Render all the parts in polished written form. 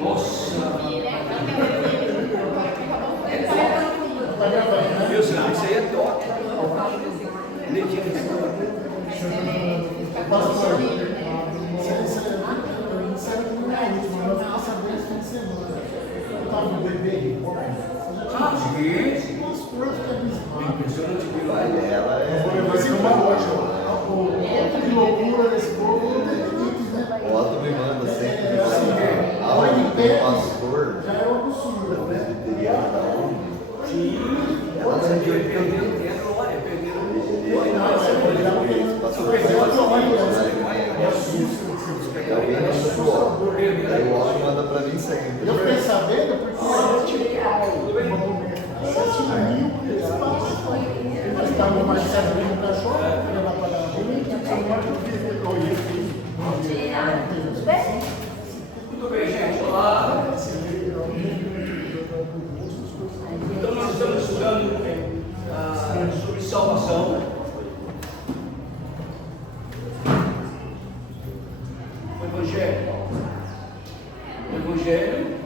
Nossa! Meu senhor, isso aí é toque. Letinha de toque. Pastor, eu estava no bebê reborn. Sim. Impressionante que lá ela é. Você uma loja. Que loucura esse povo. O Otto me manda sempre. Olha em pé. Pastor. Já é um absurdo. Da presbiteriana da ONU. Sim. Ela não Perderam, adianta. é a glória, perderam. Passou por cima da alguém mandou. Aí o Otto manda pra mim sempre. Eu fiquei sabendo porque 7 mil eles estavam mais certo no cachorro, eu lá para a rua, e tinha Muito bem, gente. Olá. Então, nós estamos estudando sobre salvação. O Evangelho.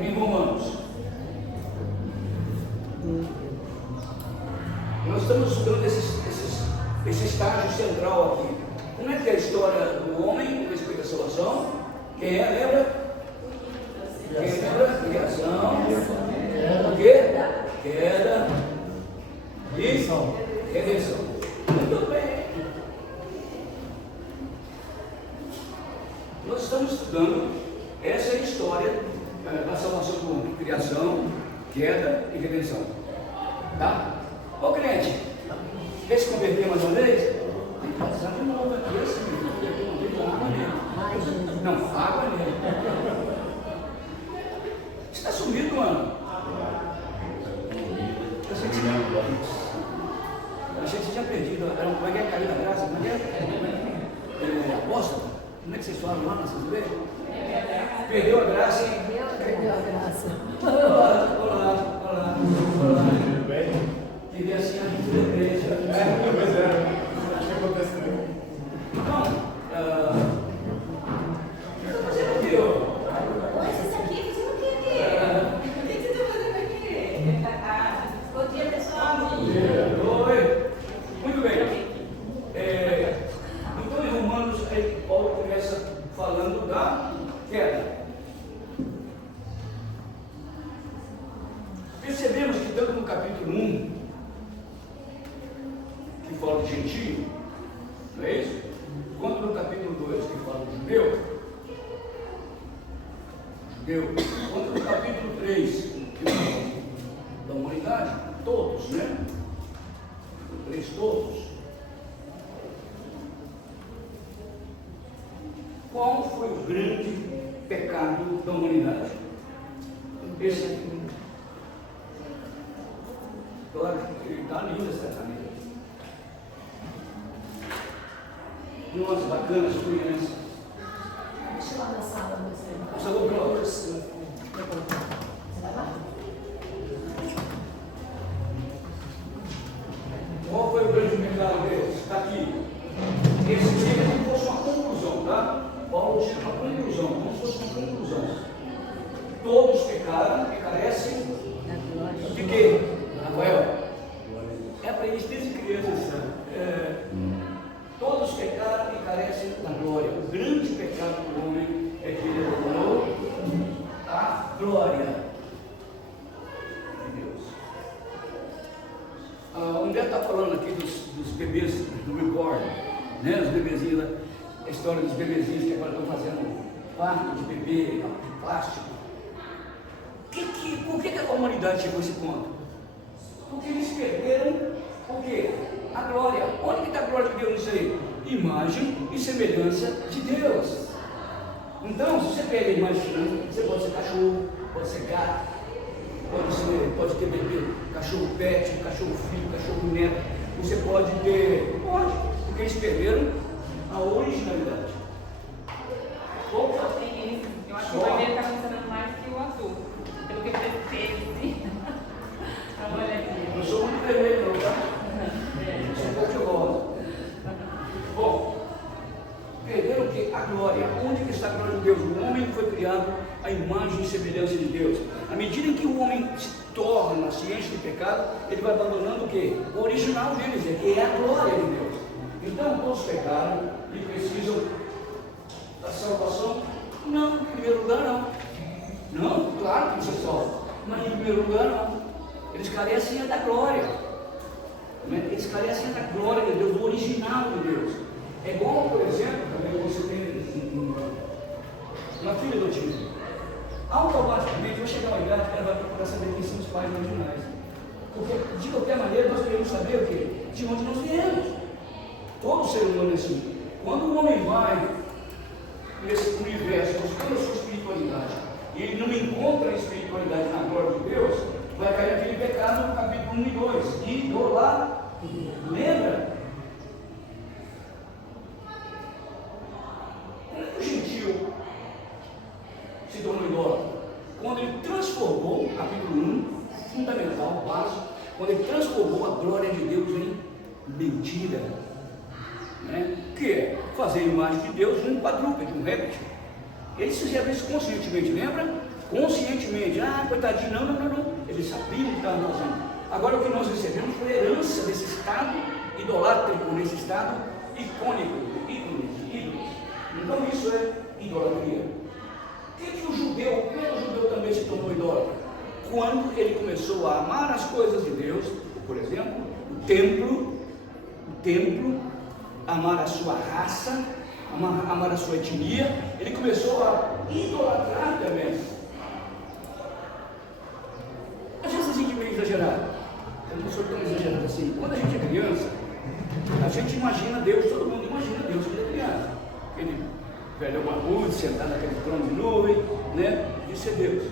Em Romanos. Nós estamos estudando esse estágio central aqui. Como é que é a história do homem com respeito à salvação? Quem é? Lembra? Quem lembra? Criação. O quê? Queda. E redenção. Muito bem. Nós estamos estudando essa história da salvação do homem. Criação, queda e redenção. Tá? Ô crente, quer se converter mais uma vez? Tem que passar de novo aqui assim. Tem água nele. Não, água nele. Você está sumido, mano? Eu achei que você tinha perdido. Como é que é a carinha da graça? Como é que é? Apóstolo? Como é que vocês falam lá na Santa Igreja? Perdeu a graça? Perdeu a graça. Olá. Queria assim a gente da igreja. Pois é, acho que acontece também. Então, o que você está fazendo aqui, ó? Oi, você está aqui? Você não quer aqui? O que você está fazendo aqui? Bom dia, pessoal. Oi. Muito bem. Então, em Romanos, aí Paulo começa falando da queda. Percebemos que tanto no capítulo 1, que fala de gentio, não é isso? Quanto no capítulo 2, que fala do judeu, quanto no capítulo 3, que fala da humanidade, todos, né? O 3 todos. Qual foi o grande pecado da humanidade? Esse aqui. Claro, ele está lindo essa caneta. Nossa, bacana, as crianças. Deixa eu lá na sala, você. O salão próprio. Você vai lá? Qual foi o grande pecado deles? Está aqui. Esse seria como se fosse uma conclusão, tá? Paulo chega uma conclusão, como se fosse uma conclusão. Todos pecaram e carecem de quê? Rafael? É para eles desde crianças. Todos pecaram e carecem da glória. O grande pecado do homem é que ele abandonou a glória de Deus. O André está falando aqui dos bebês do reborn, né? Os bebezinhos, a história dos bebezinhos que agora estão fazendo parto de bebê, de plástico. Por que a humanidade chegou a esse ponto? Porque eles perderam o quê? A glória. Onde que está a glória de Deus nisso aí? Imagem e semelhança de Deus. Então, se você pega a imagem e semelhança, você pode ser cachorro, pode ser gato, pode ter bebê, cachorro pet, cachorro filho, cachorro neto. Você pode ter. Pode, porque eles perderam a originalidade. Eu acho que o vermelho está funcionando mais que o azul. Pelo que eu percebi. Olha aqui. Não sou muito vermelho, não, tá? Sou um pouco de rosa. Bom, perderam o quê? A a glória. Onde que está a glória de Deus? O homem foi criado à imagem e semelhança de Deus. À medida em que o homem se torna ciente de pecado, ele vai abandonando o quê? O original deles, que é a glória de Deus. Então todos pecaram e precisam da salvação? Não, em primeiro lugar não. Não, claro que você salva, mas em primeiro lugar não. Eles carecem da glória. Eles carecem da glória de Deus, do original de Deus. É igual, por exemplo, também você tem uma filha do time. Automaticamente vai chegar uma idade que ela vai procurar saber quem são os pais originais. Porque de qualquer maneira nós queremos saber o quê? De onde nós viemos. Todo ser humano é assim. Quando o homem vai nesse universo buscando a sua espiritualidade e ele não encontra a espiritualidade na glória de Deus, vai cair aquele pecado no capítulo 1 e 2. Idolatria. Lembra? Como é que o gentil se tornou idólatra? Quando ele transformou, capítulo 1, fundamental, básico, quando ele transformou a glória de Deus em mentira. Que é fazer a imagem de Deus um quadrúpede, um réptil. Eles fizeram isso conscientemente, lembra? Conscientemente, coitadinho, não. Eles sabiam o que estavam fazendo. Agora o que nós recebemos foi herança desse estado idolátrico, nesse estado icônico, ídolos. Então isso é idolatria. Como é que o judeu também se tornou idólatra? Quando ele começou a amar as coisas de Deus, por exemplo, o templo, amar a sua raça, amar a sua etnia, ele começou a idolatrar também. Às vezes a gente é meio exagerado. Eu não sou tão exagerado assim. Quando a gente é criança, a gente imagina Deus, todo mundo imagina Deus quando é criança. Aquele velho barbudo, sentado naquele trono de nuvem, né? Isso é Deus.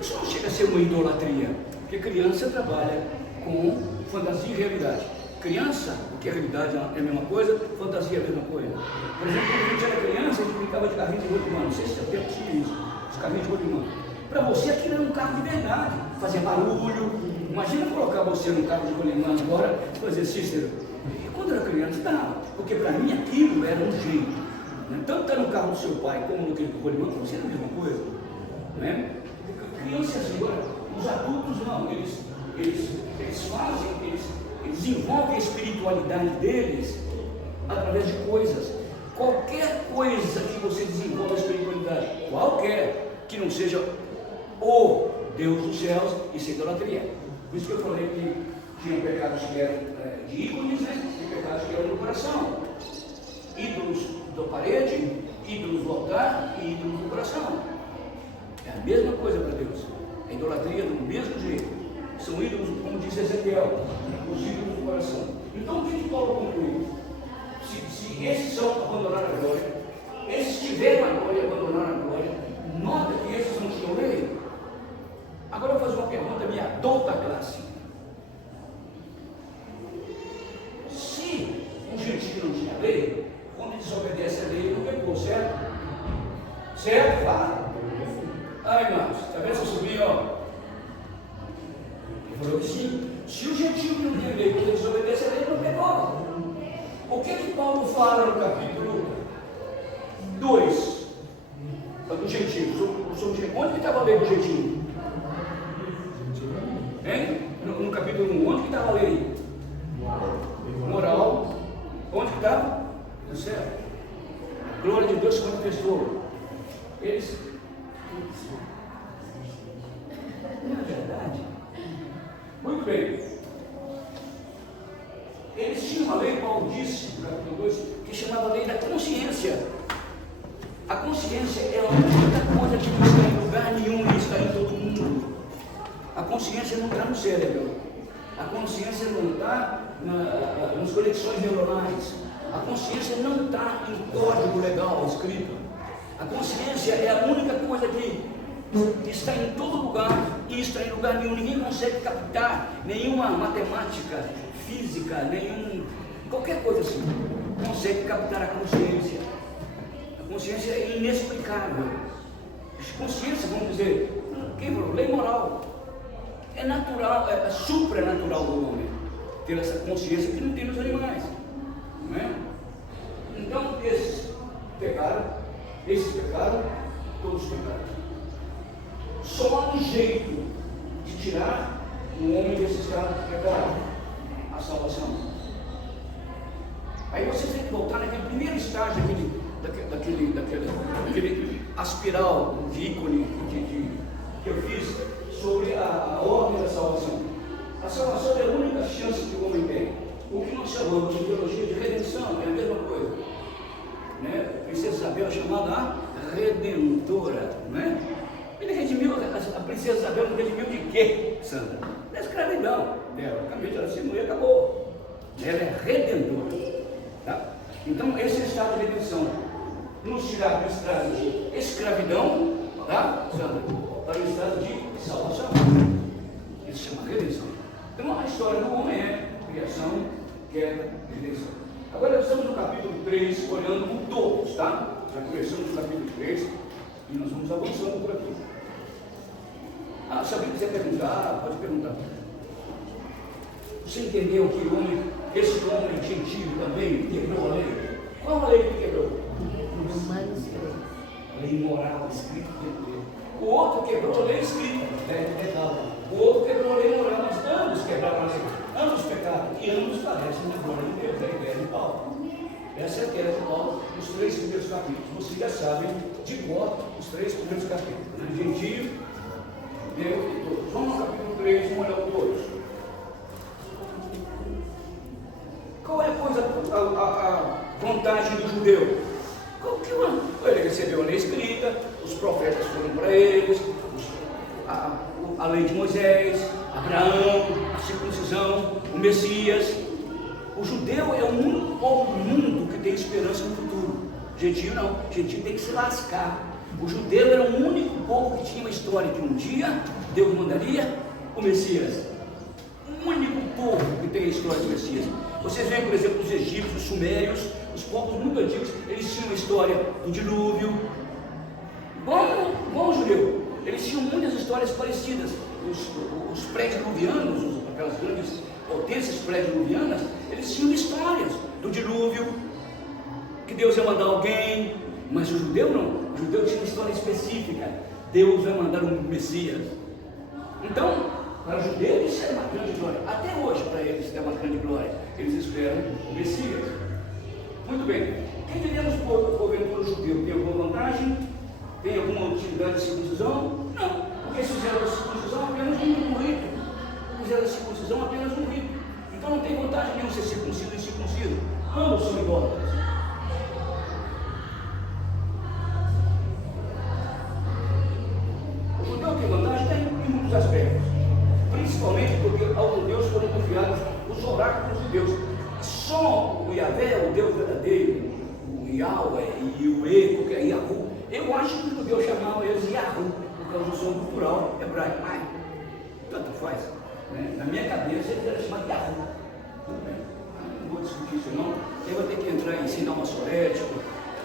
Isso não chega a ser uma idolatria, porque criança trabalha com fantasia e realidade. Criança, o que é realidade é a mesma coisa, fantasia é a mesma coisa. Por exemplo, quando a gente era criança, a gente brincava de carrinho de rolimã. Não sei se você tem tinha isso, os carrinhos de rolimã. Para você aquilo era um carro de verdade, fazia barulho. Imagina colocar você num carro de rolimã agora, fazer Cícero. E quando eu era criança, dava, porque para mim aquilo era um jeito. Né? Tanto estar no carro do seu pai como no rolimã, para você era a mesma coisa. Né? Crianças agora, os adultos não, eles fazem, eles desenvolvem a espiritualidade deles através de coisas. Qualquer coisa que você desenvolva a espiritualidade, qualquer, que não seja o Deus dos céus, isso é idolatria. Por isso que eu falei que tinha pecados que eram de ícones, né? E pecados que eram do coração. Ídolos da parede, ídolos do altar e ídolos do coração. É a mesma coisa para Deus. A idolatria do mesmo jeito. São ídolos, como diz Ezequiel, os ídolos do coração. Então o que Paulo conclui? Se esses são abandonar a glória, esses tiveram a glória e abandonaram a glória, nota que esses não tinham lei. Agora eu vou fazer uma pergunta minha adulta classe. Se um gentil não tinha lei, quando ele desobedece a lei, ele não pecou, certo? Certo? Fala. Irmãos, está vendo seu sobrinho, ó? Ele falou que sim. Se o gentil não tinha lei, quando ele desobedece a lei, ele não pecou. O que Paulo fala no capítulo 2 do gentil? Onde que estava a lei do gentil? Hein? No capítulo 1, onde que estava a lei? Moral. Onde que estava? No céu. A glória de Deus se manifestou. Eles. Não é verdade? Muito bem. Eles tinham uma lei, Paulo disse, no capítulo 2, que chamava a lei da consciência. A consciência é a única coisa que não está em lugar nenhum e está em todo mundo. A consciência não está no cérebro. A consciência não está nas conexões neuronais. A consciência não está em código legal escrito. A consciência é a única coisa que está em todo lugar e está em lugar nenhum. Ninguém consegue captar nenhuma matemática, física, qualquer coisa assim. Consegue captar a consciência. A consciência é inexplicável. Consciência, vamos dizer, quem falou? Lei moral. É natural, é supranatural do homem ter essa consciência que não tem nos animais. Não é? Então, esses Esses pecaram, todos pecaram. Só há um jeito de tirar o homem desse estado de pecado: a salvação. Aí vocês têm que voltar naquele primeiro estágio daquele aspiral de ícone que eu fiz sobre a ordem da salvação. A salvação é a única chance que o homem tem. O que nós chamamos de teologia de redenção é a mesma coisa, né? A princesa Isabel é chamada a redentora, né? Ele redimiu, a princesa Isabel não redimiu de quê, Sandra? Da escravidão dela. Acabei de assinar e acabou. Ela é redentora, tá? Então esse é o estado de redenção, nos tirar do estado de escravidão, tá, Sandra, para o estado de salvação. Isso se chama redenção. Então a história do homem é criação, queda e redenção. Agora nós estamos no capítulo 3, olhando o todos, tá? Já começamos no capítulo 3 e nós vamos avançando por aqui. Se alguém quiser perguntar, pode perguntar. Você entendeu que esse homem gentio também quebrou a lei? Qual a lei que quebrou? Romanos 3. A lei moral escrita dentro dele. O outro quebrou a lei escrita. O outro quebrou a lei moral, mas ambos quebraram a lei. Ambos pecaram e ambos parecem na glória de Deus. É a ideia de Paulo. Essa é a ideia de Paulo nos 3 primeiros capítulos. Vocês já sabem de cor os 3 primeiros capítulos, né? Gentio, Deus e todos. Vamos ao capítulo 3, vamos olhar todos. Qual é, pois, a vantagem do judeu? Ele recebeu a lei escrita, os profetas foram para eles, a lei de Moisés, Abraão, a circuncisão, o Messias. O judeu é o único povo do mundo que tem esperança no futuro. Gentio não, gentio tem que se lascar. O judeu era o único povo que tinha uma história que um dia Deus mandaria o Messias. O único povo que tem a história do Messias. Vocês veem, por exemplo, os egípcios, os sumérios, os povos muito antigos, eles tinham a história do dilúvio. Bom judeu, eles tinham muitas histórias parecidas. Os pré-diluvianos, aquelas grandes potências pré-diluvianas, eles tinham histórias do dilúvio, que Deus ia mandar alguém, mas o judeu não. O judeu tinha uma história específica: Deus vai mandar um Messias. Então, para o judeu isso é uma grande glória. Até hoje para eles é uma grande glória. Eles esperam o Messias. Muito bem. Quem diríamos porventura o judeu? Tem alguma vantagem? Tem alguma utilidade de circuncisão? Não. Porque fizeram a circuncisão apenas um rito. Fizeram a circuncisão apenas um rito. Então não tem vantagem nenhuma ser circunciso e circunciso. Ambos são idólatras. O judeu tem vantagem? Tem em muitos aspectos. Principalmente porque aos judeus foram confiados os oráculos de Deus. Só o Yahvé, o Deus verdadeiro, o Yahweh e o Eco, que é Yahu. Eu acho que o judeu chamava eles Yahu, por causa do som cultural hebraico. Mas, tanto faz. Né? Na minha cabeça ele era chamado Yahu. Tudo bem. Não vou discutir isso não. Eu vou ter que entrar e ensinar uma sorético,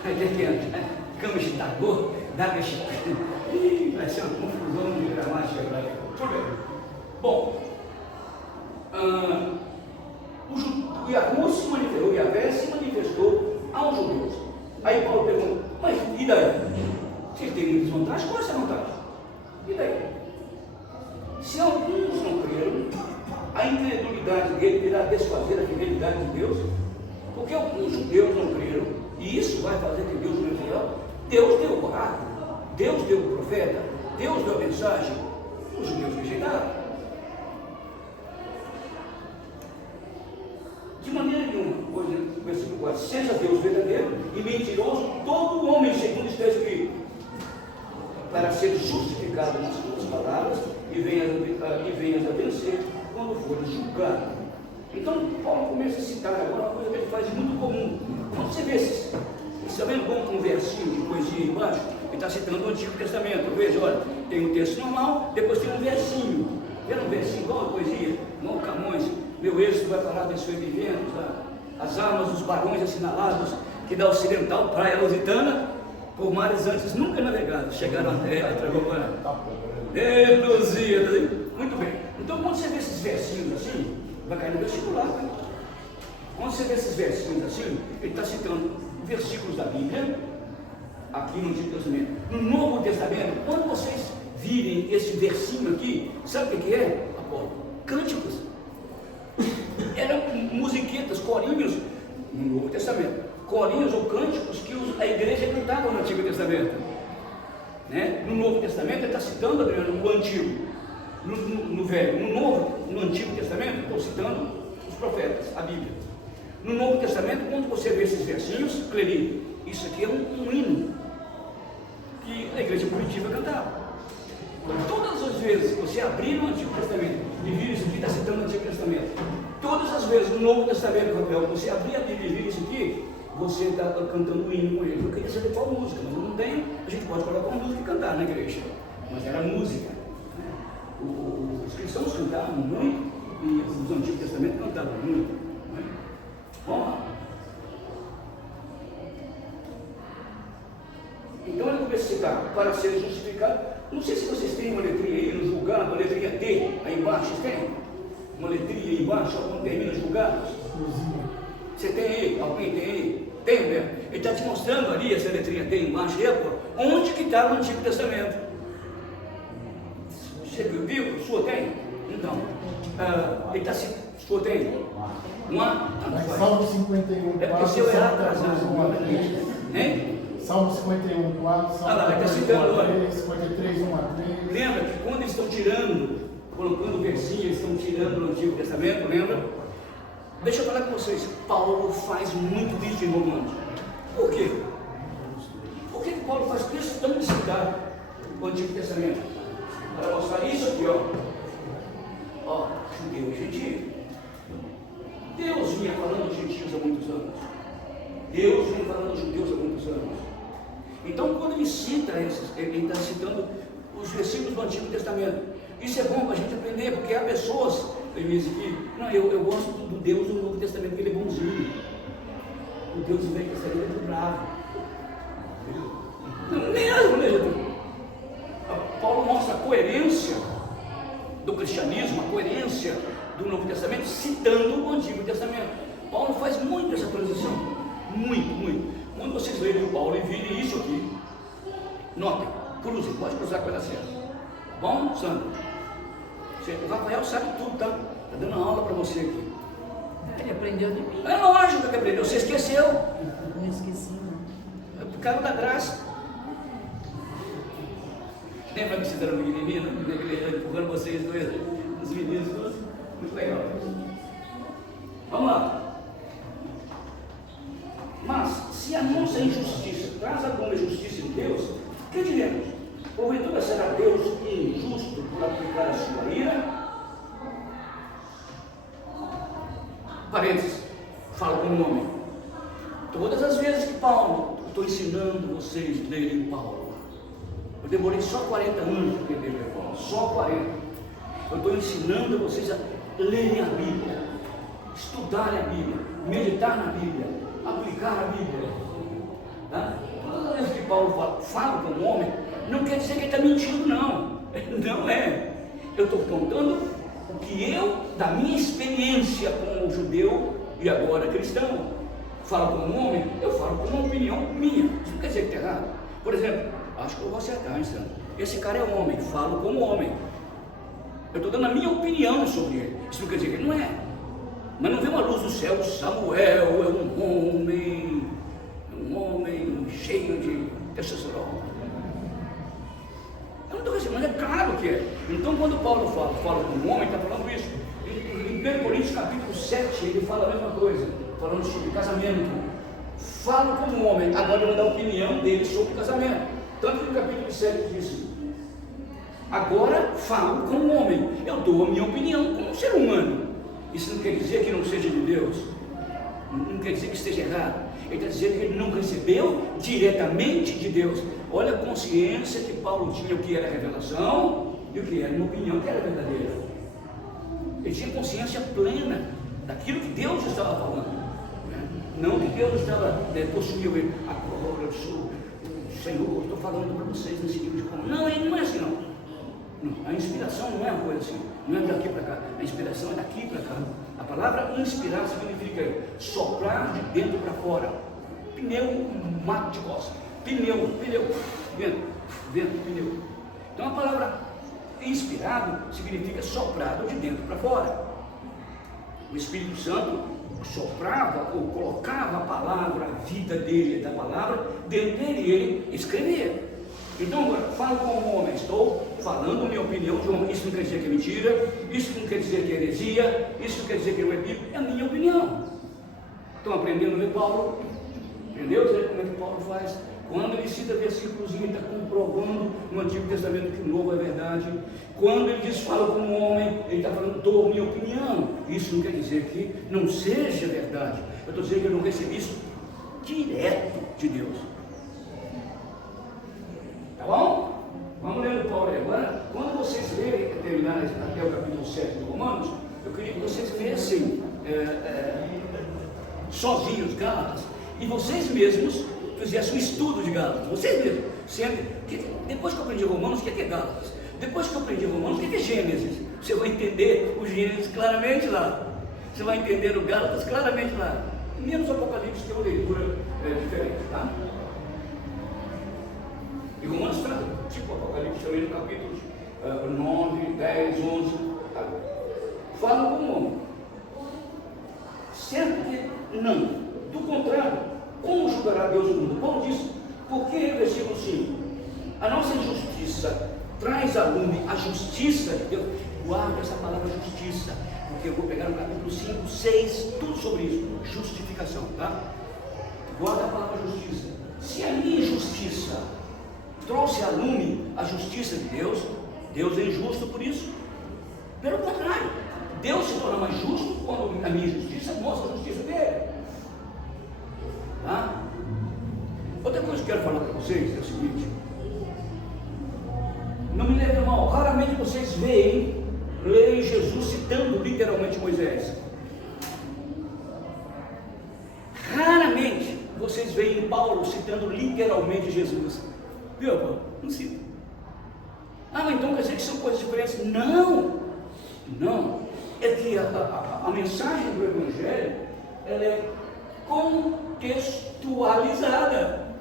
vai ter que entrar cama de Tagô, vai ser uma confusão de gramática hebraica. Tudo bem. Bom, o Yahu se manifestou, o Yahvé se manifestou aos judeus. Aí Paulo pergunta: mas e daí? Vocês têm muitas vantagens? Qual é essa vantagem? E daí? Se alguns não creram, a incredulidade dele irá desfazer a fidelidade de Deus, porque alguns judeus não creram, e isso vai fazer que Deus não é fiel. Deus deu o oráculo, Deus deu o profeta, Deus deu a mensagem, os judeus rejeitaram. De maneira nenhuma, hoje, no versículo 4, seja Deus verdadeiro e mentiroso todo homem, segundo está escrito, para ser justificado nas tuas palavras e venhas a vencer quando fores julgado. Então, Paulo começa a citar agora uma coisa que ele faz muito comum. Quando você vê esses, está vendo como um versinho de poesia embaixo? Ele está citando o Antigo Testamento. Veja, olha, tem um texto normal, depois tem um versinho. Vendo um versinho igual a poesia, igual o Camões. Meu êxito vai falar abençoe vivendo, as armas dos barões assinalados, que da ocidental praia lusitana, por mares antes nunca navegados, chegaram à terra, Tragopana. Muito bem. Então, quando você vê esses versinhos assim, vai cair no vestibular. Tá? Quando você vê esses versinhos assim, ele está citando versículos da Bíblia, aqui no Antigo Testamento. No Novo Testamento, quando vocês virem esse versinho aqui, sabe o que é, Apolo? Cânticos. Eram musiquetas, corinhos, no Novo Testamento. Corinhos ou cânticos que a igreja cantava no Antigo Testamento. Né? No Novo Testamento, ele está citando o Antigo. No Velho, no Novo, no Antigo Testamento, estou citando os profetas, a Bíblia. No Novo Testamento, quando você vê esses versinhos, Cleli, isso aqui é um hino que a igreja primitiva cantava. Então, todas as vezes que você abrir o Antigo Testamento e vir isso aqui, está citando o Antigo Testamento. Todas as vezes no Novo Testamento, Rafael, você abrir a Bíblia e vir isso aqui, você está cantando um hino com ele. Eu queria saber qual música, mas eu não tenho. A gente pode colocar uma música e cantar na igreja, mas era música. Os cristãos cantavam muito e os Antigos Testamentos cantavam muito. Né? Vamos lá. Então ele começa a citar, para ser justificado. Não sei se vocês têm uma letrinha aí no julgado, uma letrinha D aí embaixo, vocês têm? Uma letrinha aí embaixo, quando termina julgados? Você tem aí? Alguém tem aí? Tem, né? Ele está te mostrando ali, essa letrinha D embaixo, onde que está o Antigo Testamento. Você viu? Sua tem? Então, ele está se. Sua tem? Uma? Salmo 51, 4, é porque se eu errar atrasado. Hein? Salmo 51, 4, Salmo 53, 1 a 3. Lembra que quando eles estão tirando, colocando o versinho, eles estão tirando no Antigo Testamento, lembra? Deixa eu falar com vocês, Paulo faz muito isso em Romanos. Por quê? Por que Paulo faz questão de citar o Antigo Testamento? Para mostrar isso aqui, ó, judeu e gentio. Deus vinha falando aos gentios há muitos anos. Deus vinha falando aos judeus há muitos anos. Então, quando ele cita esses, ele está citando os versículos do Antigo Testamento. Isso é bom para a gente aprender, porque há pessoas que dizem que, não, eu gosto do Deus do Novo Testamento, porque ele é bonzinho. O Deus do Velho Testamento é muito bravo. Não mesmo. Paulo mostra a coerência do cristianismo, a coerência do Novo Testamento, citando o Antigo Testamento. Paulo faz muito essa transição, muito. Quando vocês lerem o Paulo e virem isso aqui, notem, cruzem, pode cruzar com ela certa. Bom, Sandro? O Rafael sabe tudo, tá? Está dando aula para você aqui. Ele aprendeu de mim. É lógico que ele aprendeu, você esqueceu. Não esqueci, não. É por causa da graça. Lembra que vocês eram meninos, empurrando vocês dois, os meninos todos? Muito legal. Vamos lá. Mas, se a nossa injustiça traz alguma justiça em Deus, que diremos? Porventura será Deus injusto por aplicar a sua ira? Parênteses, fala com o homem. Todas as vezes que Paulo, estou ensinando vocês a lerem Paulo. Eu demorei só 40 anos para aprender a ler Paulo, só 40. Eu estou ensinando vocês a lerem a Bíblia, estudarem a Bíblia, meditar na Bíblia, aplicar a Bíblia. Tá? Todas as vezes que Paulo fala com o homem, não quer dizer que ele está mentindo, não. Não é. Eu estou contando o que eu, da minha experiência como judeu e agora cristão, falo com um homem, eu falo com uma opinião minha. Isso não quer dizer que está errado. Por exemplo, acho que eu vou acertar, hein, Sandro? Esse cara é homem, falo como homem. Eu estou dando a minha opinião sobre ele. Isso não quer dizer que ele não é. Mas não vê uma luz do céu, Samuel é um homem cheio de testosterona. Eu não estou dizendo, mas é claro que é. Então, quando Paulo fala com um homem, está falando isso. Em 1 Coríntios capítulo 7, ele fala a mesma coisa, falando sobre casamento. Fala como homem, agora ele vai dar a opinião dele sobre o casamento. Tanto que no capítulo 7 diz: agora falo como homem, eu dou a minha opinião como ser humano. Isso não quer dizer que não seja de Deus, não quer dizer que esteja errado. Ele está dizendo que ele não recebeu diretamente de Deus. Olha a consciência que Paulo tinha, o que era revelação e o que era uma opinião que era verdadeira. Ele tinha consciência plena daquilo que Deus estava falando, né? Não que Deus estava possuindo ele. Agora eu sou o Senhor, estou falando para vocês nesse tipo de coisa. Não, ele não é assim, não. A inspiração não é uma coisa assim, não é daqui para cá, a inspiração é daqui para cá. A palavra inspirar significa soprar de dentro para fora, pneu, mato de costa, Pneu, vento, pneu. Então a palavra inspirado significa soprado de dentro para fora. O Espírito Santo soprava ou colocava a palavra, a vida dele, da palavra, dentro dele, e ele escrevia. Então agora, falo como homem, estou falando minha opinião de homem. Isso não quer dizer que é mentira, isso não quer dizer que é heresia, isso não quer dizer que não é bíblico, é a minha opinião. Estão aprendendo a ler Paulo? Entendeu? Como é que Paulo faz? Quando ele cita versículos, ele está comprovando no Antigo Testamento que o Novo é verdade. Quando ele diz, fala como homem, ele está falando, dou minha opinião. Isso não quer dizer que não seja verdade. Eu estou dizendo que eu não recebi isso direto de Deus. Tá bom? Vamos ler o Paulo aí. Agora, quando vocês lerem, terminar até o capítulo 7 de Romanos, eu queria que vocês lessem sozinhos Gálatas, e vocês mesmos fizessem um estudo de Gálatas, vocês mesmos, depois que eu aprendi Romanos, o que é Gálatas? Depois que eu aprendi Romanos, o que é Gênesis? Você vai entender o Gênesis claramente lá, você vai entender o Gálatas claramente lá, menos o Apocalipse, que é uma leitura diferente, tá? E Romanos está tipo Apocalipse, também no capítulo 9, 10, 11, tá? Fala como homem, certo que não. Do contrário, como julgará Deus o mundo? Paulo diz, porque, versículo 5, a nossa injustiça traz a lume a justiça de Deus. Guarda essa palavra justiça, porque eu vou pegar no capítulo 5, 6, tudo sobre isso, justificação, tá? Guarda a palavra justiça. Se a minha injustiça trouxe a lume a justiça de Deus, Deus é injusto por isso. Pelo contrário, Deus se torna mais justo quando a minha justiça mostra a justiça dele. Tá? Outra coisa que eu quero falar para vocês é o seguinte: não me leve mal, raramente vocês leem Jesus citando literalmente Moisés. Raramente vocês veem Paulo citando literalmente Jesus. Viu, Paulo? Não cita. Ah, mas então quer dizer que são coisas diferentes? Não, não. É que a mensagem do Evangelho, ela é contextualizada.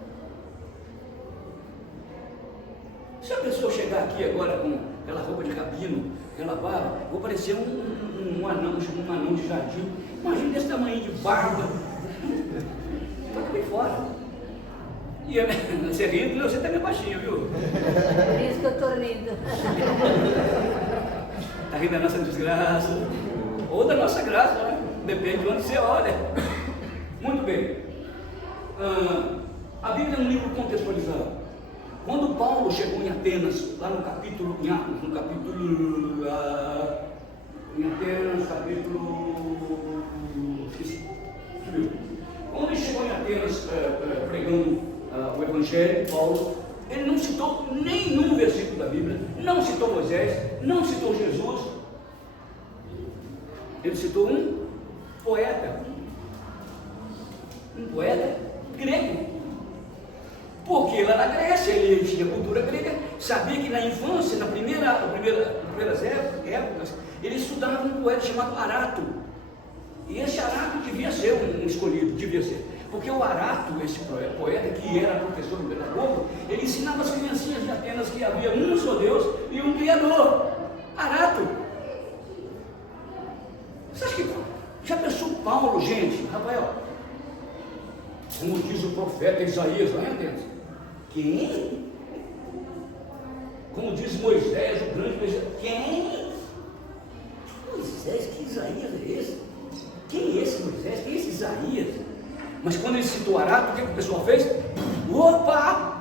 Se a pessoa chegar aqui agora com aquela roupa de rabino, aquela barba, vou parecer um anão de jardim. Imagina desse tamanho de barba. Está bem fora. E você rindo, você também é baixinho, viu? Por isso que eu estou rindo. Está rindo da nossa desgraça, ou da nossa graça, né? Depende de onde você olha. Muito bem. A Bíblia é um livro contextualizado. Quando Paulo chegou em Atenas, lá no capítulo, em Atos, em Atenas, esqueci. Quando ele chegou em Atenas pregando o Evangelho, Paulo, ele não citou nenhum versículo da Bíblia, não citou Moisés, não citou Jesus. Ele citou um poeta grego. Porque lá na Grécia ele tinha cultura grega, sabia que na infância, nas primeiras épocas, ele estudava um poeta chamado Arato. E esse Arato devia ser um escolhido, devia ser. Porque o Arato, esse poeta que era professor do pedagogo, ele ensinava as criancinhas de Atenas que havia um só Deus e um Criador. Arato. Você acha que já pensou Paulo, gente, Rafael? Como diz o profeta Isaías lá em Atenas. Quem? Como diz Moisés, o grande Moisés. Quem? Moisés, que Isaías é esse? Quem é esse Moisés? Quem é esse Isaías? Mas quando ele citou Arato, o que o pessoal fez? Opa!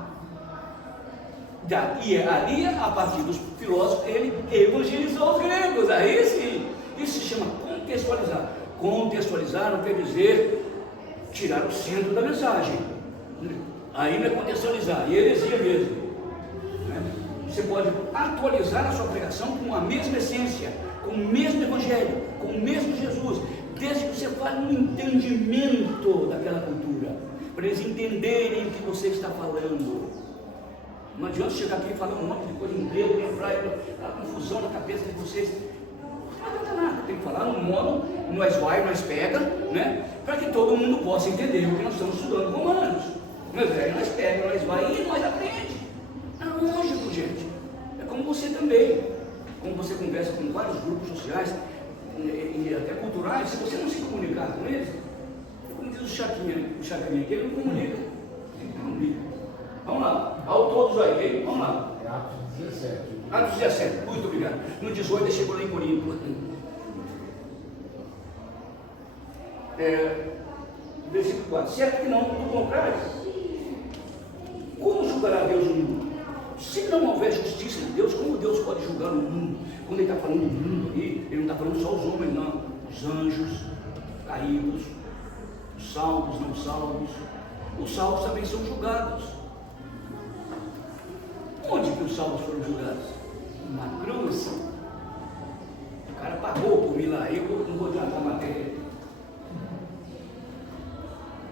E ali, a partir dos filósofos, ele evangelizou os gregos. Aí sim, isso se chama contextualizar. Contextualizar não quer dizer tirar o centro da mensagem. Aí não é contextualizar, e heresia mesmo. Você pode atualizar a sua pregação com a mesma essência, com o mesmo Evangelho, com o mesmo Jesus, desde que você fale no entendimento daquela cultura, para eles entenderem o que você está falando. Não adianta chegar aqui e falar um monte de coisa em grego, em hebraico, a confusão na cabeça de vocês. Não adianta nada, tem que falar no modo, nós vai, nós pega, né? Para que todo mundo possa entender o que nós estamos estudando Romanos. Nós pega, nós vai, conversa com vários grupos sociais e até culturais, se você não se comunicar com eles, como diz o Chacrinha aqui, ele não comunica. Ele não comunica. Vamos lá, ao todos aí, vamos lá. É Atos 17. Atos 17, muito obrigado. No 18 chegou lá em Corinto. Versículo 4. Certo que não, do contrário. Como julgará Deus o mundo? Se não houver justiça de Deus, como Deus pode julgar o mundo? Quando ele está falando do mundo aí, ele não está falando só os homens, não. Os anjos caídos, os salvos, não salvos. Os salvos também são julgados. Onde que os salvos foram julgados? Na cruz. O cara pagou por mim lá, eu não vou adiantar a matéria.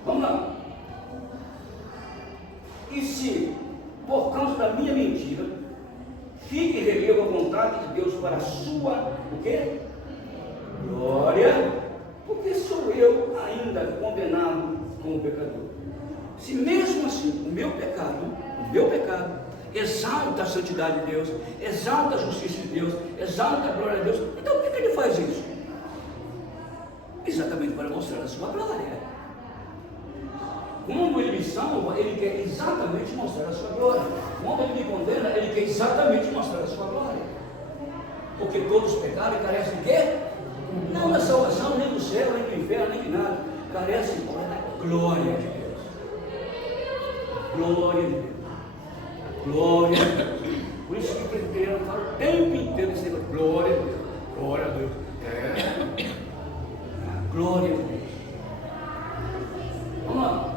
Vamos lá. E se, por causa da minha mentira, fique em relevo a vontade de Deus para a sua, o quê? Glória, porque sou eu ainda condenado como pecador. Se mesmo assim o meu pecado, exalta a santidade de Deus, exalta a justiça de Deus, exalta a glória de Deus, então por que ele faz isso? Exatamente para mostrar a sua glória. Quando ele me salva, ele quer exatamente mostrar a sua glória. Quando ele me condena, ele quer exatamente mostrar a sua glória. Porque todos pecaram e carecem de quê? Não da salvação, nem do céu, nem do inferno, nem de nada. Carecem da glória de Deus. Glória de Deus. Glória a Deus. Por isso que o presbiteriano fala o tempo inteiro desse negócio. Glória a Deus. Glória a Deus. Glória a Deus. Vamos lá.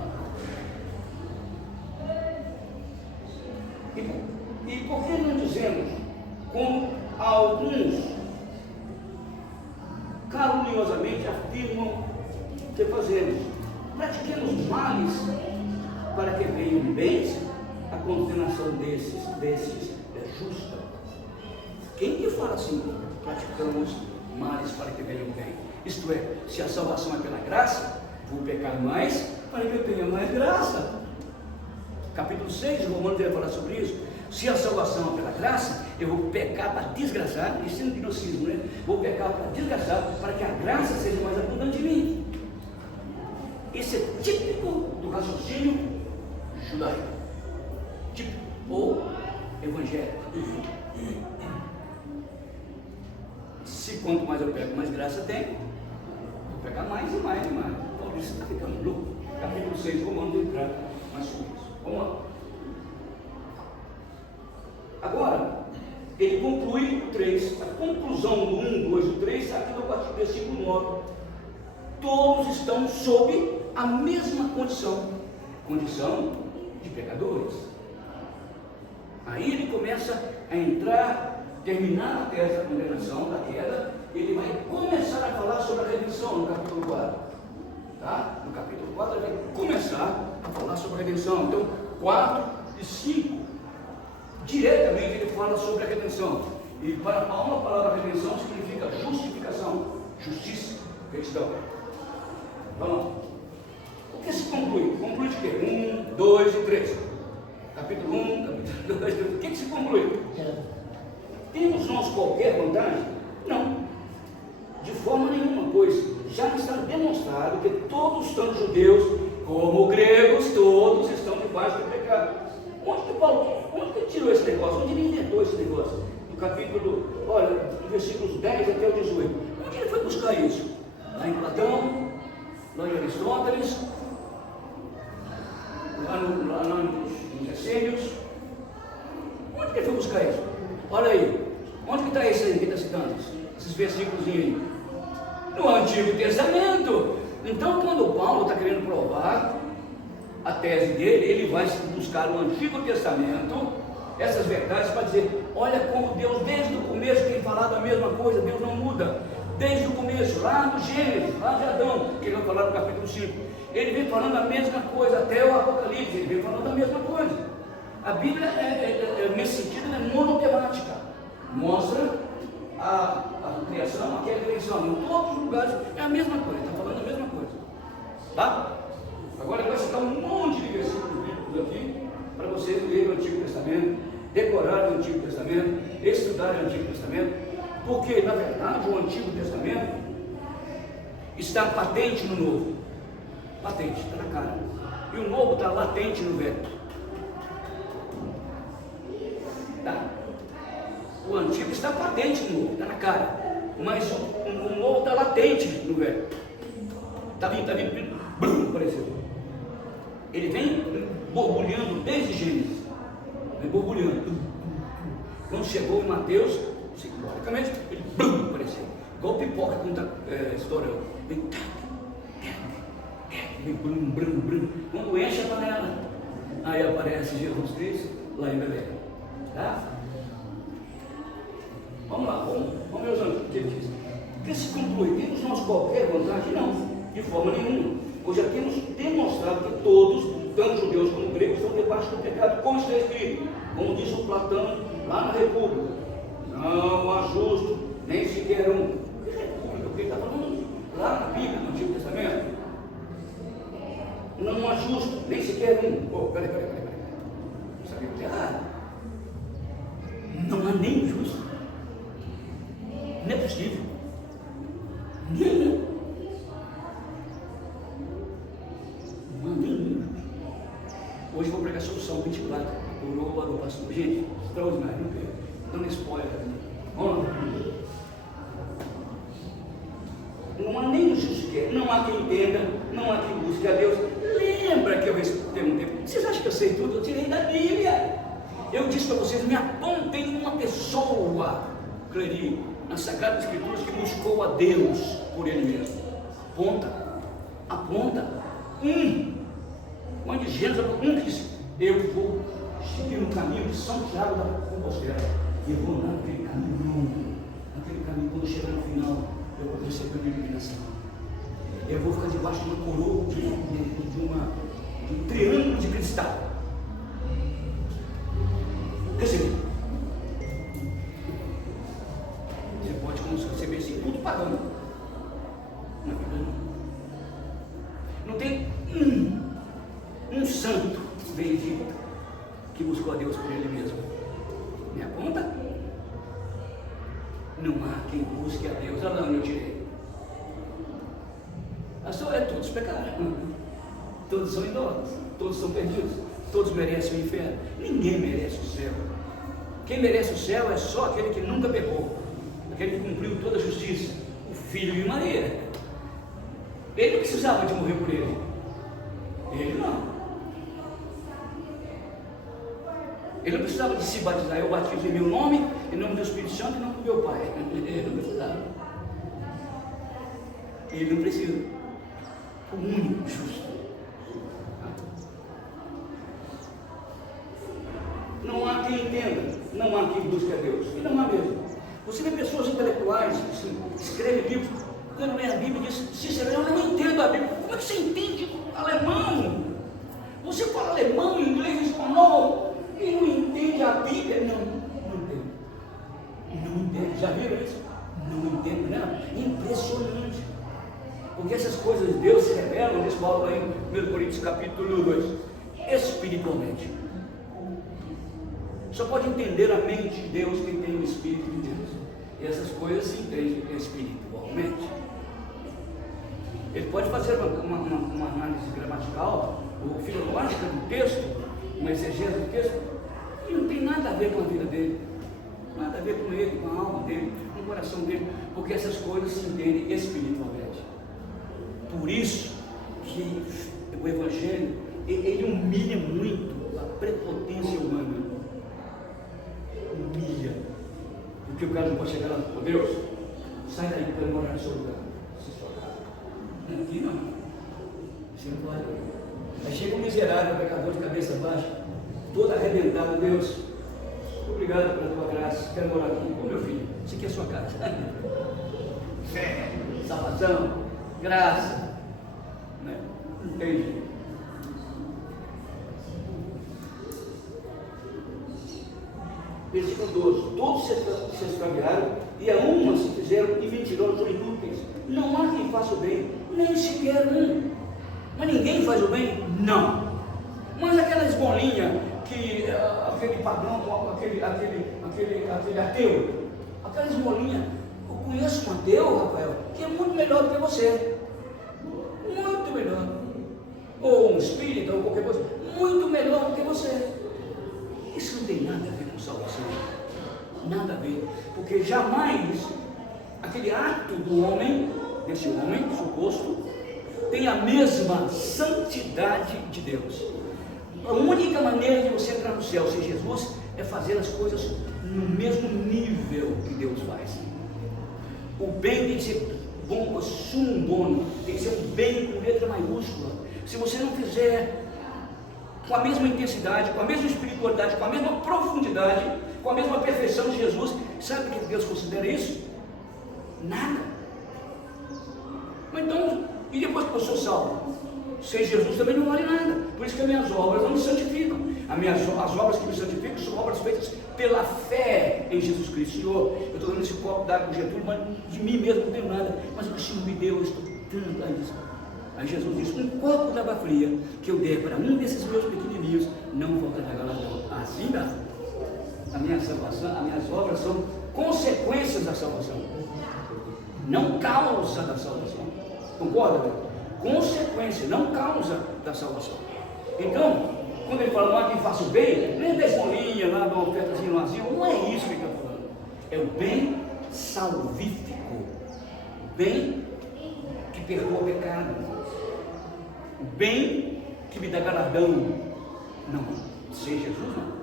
E por que não dizemos, como alguns caluniosamente afirmam que fazemos? Pratiquemos males para que venham bens, a condenação desses é justa. Quem que fala assim? Praticamos males para que venham bem. Isto é, se a salvação é pela graça, vou pecar mais para que eu tenha mais graça. Capítulo 6, o Romano vai falar sobre isso. Se a salvação é pela graça, eu vou pecar para desgraçar, isso é um gnosticismo, né? Vou pecar para desgraçar, para que a graça seja mais abundante em mim. Esse é típico do raciocínio judaico, típico, ou evangélico. Se quanto mais eu pego, mais graça tem, vou pegar mais e mais e mais. Então isso está ficando louco. Capítulo 6, Romanos vai entrar mais sobre isso. Vamos lá. Agora, ele conclui o 3, a conclusão do 1, 2 e 3, está aqui no versículo 9. Todos estão sob a mesma condição de pecadores. Aí ele começa a entrar, terminar a tese da condenação, da queda, ele vai começar a falar sobre a redenção no capítulo 4. Tá? No capítulo 4 ele vai começar a falar sobre a redenção. Então, 4 e 5, diretamente ele fala sobre a redenção. E para Paulo, a palavra redenção significa justificação, justiça, retidão. Vamos lá. O que se conclui? Conclui de quê? 1, 2 e 3. Capítulo 1, capítulo 2, 3. O que se conclui? Temos nós qualquer vantagem? Não. De forma nenhuma, pois já está demonstrado que todos, tanto judeus como gregos, todos estão debaixo do pecado. Onde que tirou esse negócio? Onde ele inventou esse negócio? No capítulo, olha, do versículos 10 até o 18. Onde ele foi buscar isso? Lá em Platão, lá em Aristóteles, lá nos Essênios. Onde que ele foi buscar isso? Olha aí, onde que está esse aí que está citando? Esses versículos aí? No Antigo Testamento. Então, quando Paulo está querendo provar a tese dele, ele vai buscar no Antigo Testamento essas verdades para dizer, olha como Deus desde o começo tem falado a mesma coisa, Deus não muda. Desde o começo, lá do Gênesis, lá de Adão, que ele vai falar no capítulo 5, ele vem falando a mesma coisa, até o Apocalipse, ele vem falando a mesma coisa. A Bíblia, nesse sentido, é monotemática, mostra a criação, aqui é a redenção, em todos os lugares é a mesma coisa, está falando a mesma coisa, tá? Agora ele vai citar um monte de versículos bíblicos aqui, para você ler o Antigo Testamento, decorar o Antigo Testamento, estudar o Antigo Testamento. Porque, na verdade, o Antigo Testamento está patente no Novo. Patente, está na cara. E o Novo está latente no Velho. Tá. O Antigo está patente no Novo, está na cara. Mas o Novo está latente no Velho. Está vindo, blum, apareceu. Ele vem borbulhando desde Gênesis. Vem borbulhando. Quando chegou em Mateus, simbolicamente, ele blum, apareceu. Igual pipoca quando está estourando. Vem blum, blum, blum. Quando enche a panela, aí aparece Jesus Cristo lá em Belém. Tá? Vamos lá, vamos meus amigos, o que ele diz? Porque se conclui, temos nós qualquer vantagem? Não, de forma nenhuma. Pois já temos demonstrado que todos, tanto judeus como gregos, estão debaixo do pecado, como está escrito, como diz o Platão lá na República: não há justo, nem sequer um. Que República? Porque ele está falando lá na Bíblia, no Antigo Testamento. Não há justo, nem sequer um. Peraí. Sabia que é errado. Não há nem justo. Não é possível. Nenhum. Não há nenhum. Hoje eu vou pregar sobre o Salmo 24. Por do pastor. Gente, extraordinário. Não perca. Dando spoiler. Vamos lá. Não há nem justo sequer. Não há quem entenda. Não há quem busque a Deus. Lembra que eu perguntei? Vocês acham que eu sei tudo? Eu tirei da Bíblia. Eu disse para vocês: me apontem uma pessoa, Cleri, nas Sagradas Escrituras, que buscou a Deus por ele mesmo. Aponta. Quando Gênesis, disse: eu vou seguir no caminho de São Tiago da Compostela. E eu vou andar naquele caminho longo. Naquele caminho, quando chegar no final, eu vou receber a iluminação. Eu vou ficar debaixo de uma coroa, de um triângulo de cristal. Quer dizer, você pode receber esse culto pagando. Na verdade, não tem um santo bendito que buscou a Deus por ele mesmo. Me aponta? Não há quem busque a Deus. Olha lá onde eu tirei. Todos pecaram. Todos são idólatras. Todos são perdidos. Todos merecem o inferno. Ninguém merece o céu. Quem merece o céu é só aquele que nunca pecou, aquele que cumpriu toda a justiça, o Filho de Maria. Ele não precisava de morrer por ele. Ele não. Ele não precisava de se batizar. Eu batizo em meu nome, em nome do Espírito Santo, em nome do meu Pai. Ele não precisava. Ele não precisa. O único justo. Não há quem entenda, não há quem busque a Deus. E não há mesmo. Você vê pessoas intelectuais que escrevem livros, quando lê a Bíblia e diz: Cícero, eu não entendo a Bíblia. Como é que você entende alemão? Você fala alemão, inglês, espanhol e não entende a Bíblia? Não entende. Já viram isso? Não entende, né? Impressionante. Porque essas coisas de Deus se revelam, diz Paulo lá em 1 Coríntios capítulo 2, espiritualmente. Só pode entender a mente de Deus quem tem o Espírito de Deus. E essas coisas se entendem espiritualmente. Ele pode fazer uma análise gramatical ou filológica do texto, uma exegese do texto, e não tem nada a ver com a vida dele, nada a ver com ele, com a alma dele, com o coração dele, porque essas coisas se entendem espiritualmente. Por isso que o Evangelho, ele humilha muito a prepotência humana. Humilha. Porque o cara não pode chegar lá: oh Deus, sai daí, eu quero morar no seu lugar. Aqui não. Você não pode. Aí chega um miserável, pecador de cabeça baixa, todo arrebentado: Deus, obrigado pela tua graça, quero morar aqui. Ô meu filho, isso aqui é a sua casa. Fé, salvação, graça. Não entende? Versículo 12: todos se extraviaram e a uma se fizeram e mentirosos ou inúteis. Não há quem faça o bem, nem sequer um. Mas ninguém faz o bem? Não. Mas aquela esmolinha que aquele pagão, aquele ateu, aquela esmolinha. Eu conheço um ateu, Rafael, que é muito melhor do que você. Muito melhor. Ou um espírita, ou qualquer coisa. Muito melhor do que você. Isso não tem nada a ver com salvação. Nada a ver. Porque jamais aquele ato do homem, desse homem suposto, tem a mesma santidade de Deus. A única maneira de você entrar no céu sem Jesus é fazer as coisas no mesmo nível que Deus faz. O bem tem que ser bom, sum bono, tem que ser um bem com letra maiúscula. Se você não fizer com a mesma intensidade, com a mesma espiritualidade, com a mesma profundidade, com a mesma perfeição de Jesus, sabe o que Deus considera isso? Nada. Mas então, e depois que eu sou salvo? Sem Jesus também não vale nada. Por isso que as minhas obras não me santificam. As obras que me santificam são obras feitas pela fé em Jesus Cristo. Senhor, eu estou dando esse copo d'água com Getúlio, mas de mim mesmo não tenho nada. Mas o que o Senhor me deu, eu estou tanto a isso. Aí Jesus disse: um copo d'água fria que eu der para um desses meus pequenininhos, não voltará galardão. Assim dá. A minha salvação, as minhas obras são consequências da salvação, não causa da salvação. Concorda? Consequência, não causa da salvação. Então, quando ele fala lá que faça o bem, nem da esmolinha lá, da ofertazinha no asilo, não é isso que ele está falando. É o bem salvífico, o bem que perdoa o pecado, o bem que me dá galardão. Não, sem Jesus não.